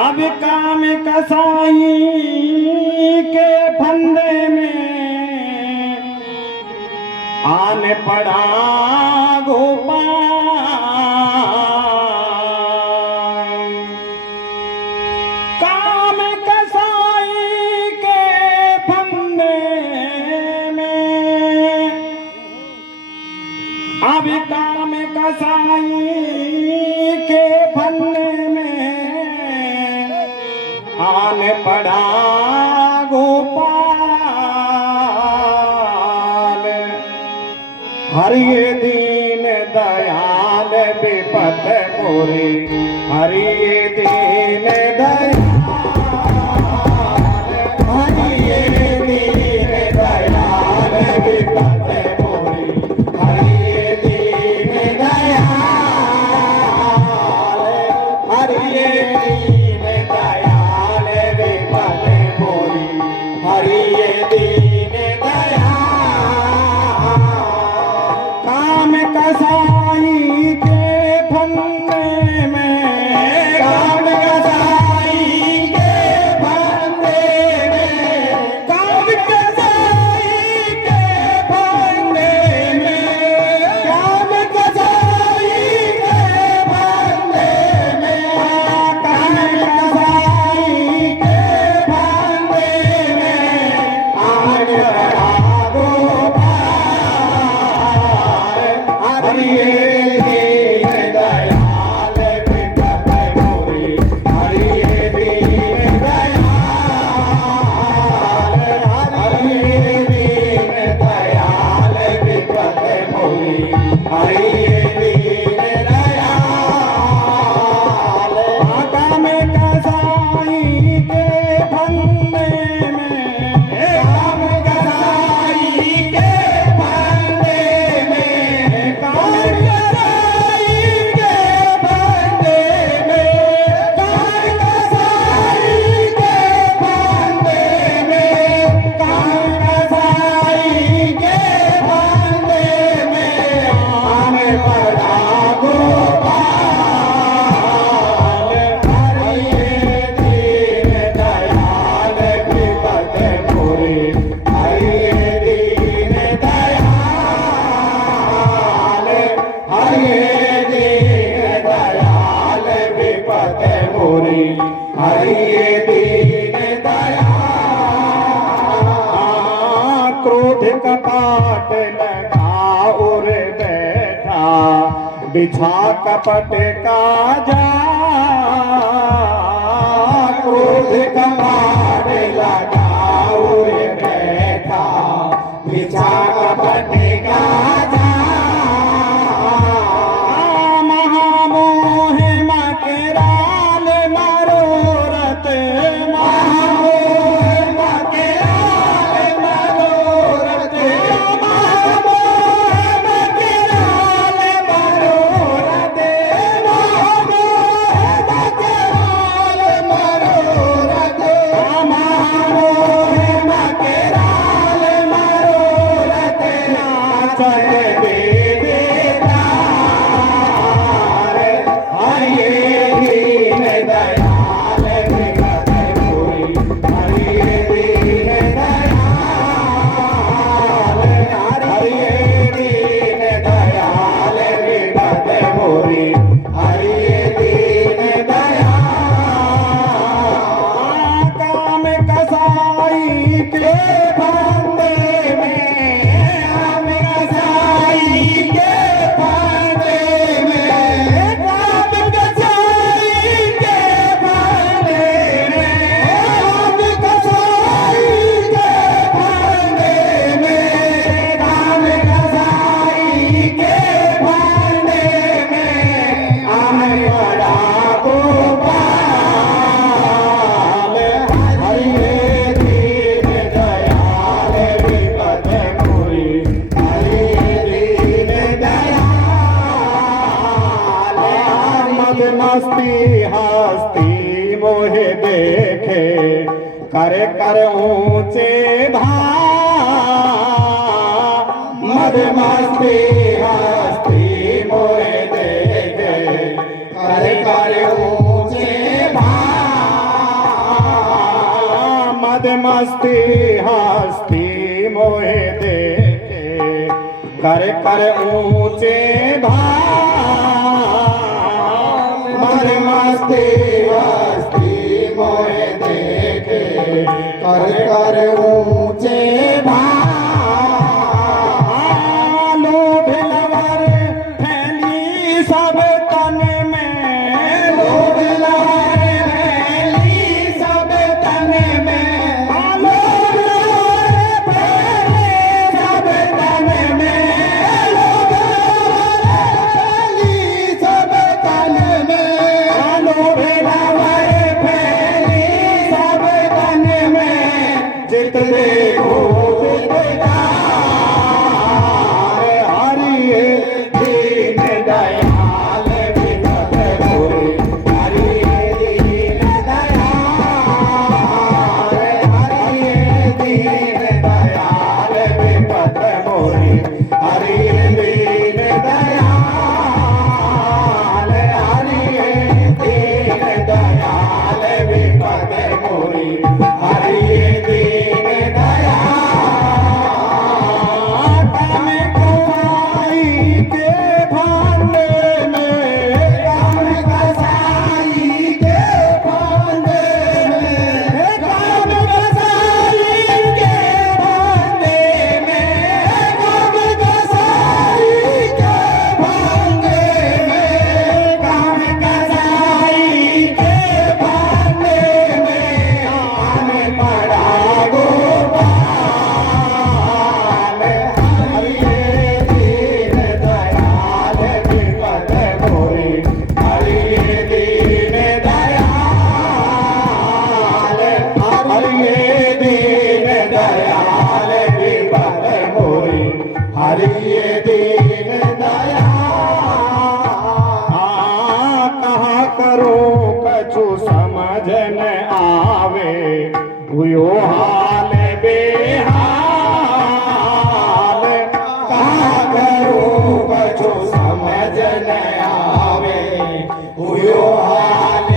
अब काम कसाई के फंदे में आन पड़ा गोपाल। काम कसाई के फंदे में अब काम कसाई के फंदे में आन पड़ा गोपाल। हरिये दीन दयाल विपत मोरे, हरिये दीन दयाल, हरिये दीन दयाल विपत मोरे, हरिये दीन दयाल, हरिये दीन दयाल विपत मोरे, हरिये दीन दयाल। काम कसाई के फंदे में, काम कसाई के फंदे में, काम कसाई के फंदे में, काम कसाई के फंदे में, काम कसाई के फंदे में आन पड़ा गोपाल। हरिये दीन दयाल विपत मोरे, हरिये दीन दयाल, हरिये दीन दयाल विपत मोरे, हरिये दीन दयाल। काम कसाई के फंदे में, काम कसाई के फंदे में, काम कसाई के फंदे में, काम कसाई के फंदे में, काम कसाई के फंदे में आन पड़ा गोपाल। हरिये दीन दयाल विपत मोरे, हरिये दीन दयाल, हरिये दीन दयाल विपत मोरे, हरिये दीन दयाल। क्रोध कपाट लगा उर बैठा, बिछा कपट का जा। क्रोध कपाट लगा उर बैठा, बिछा कपट का जा। महामोह मकराल मनोरथ, महामोह मकराल मनोरथ, महामोह मकराल मनोरथ, महामोह मकराल मनोरथ, महामोह मस्ती हस्ती मोहे देखे करे कर ऊंचे भा मद मस्ती हस्ती मोहे देखे करे कर ऊंचे भा मद मस्ती हस्ती मोहे देखे करे कर ऊंचे भा मद मस्ती हस्ती मोहे देखे कर कर ऊंचे भा लोभ लवर फैली सब तन में लोभ लवर फैली सब तन में लोभ लवर फैली सब तन में लोभ लवर फैली सब तन में लोभ लवर फैली सब तन में जित देखो हरि दीन दयाल विपत मोरे हरि दीन दयाल हरि दीन दयाल विपत मोरे हरि दीन दयाल हरि दीन दयाल विपत मोरे हरि दीन दयाल काम कसाई के भांडे में काम कसाई के भांडे में काम कसाई के भांडे में काम कसाई के भांडे में काम कसाई के भांडे में आम पड़ा गोपाल हरि दीन दयाल विपत मोरे हरि दीन दयाल हरि दीन दयाल विपत मोरे हरि दीन दयाल कहाँ करूं कछु समझ न आवे हुयो हाल बेहाल कहाँ करूं कछु समझ न आवे हुयो हाल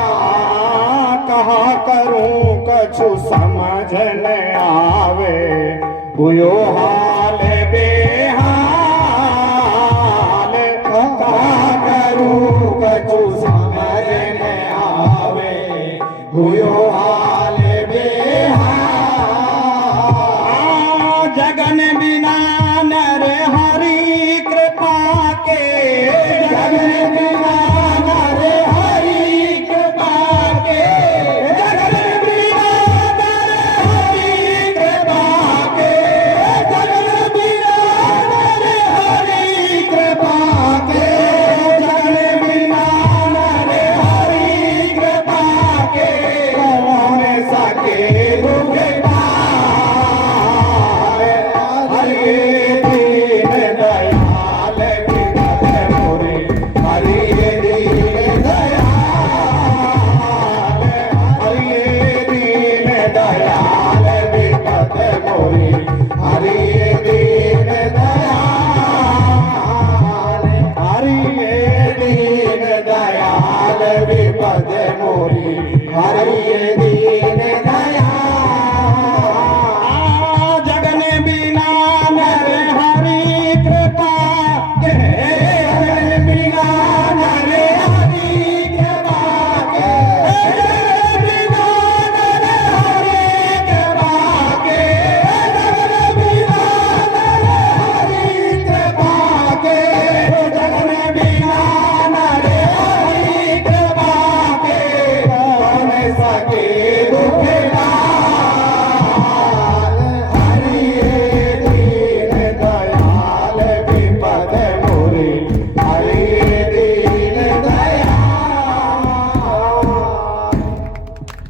बेहाल कहाँ करूं कछु समझ न आवे हुयो हाल बेहाल कहाँ करूं कछु समझ न आवे हुयो हाल बेहाल जगन बिना नर हरि कृपा के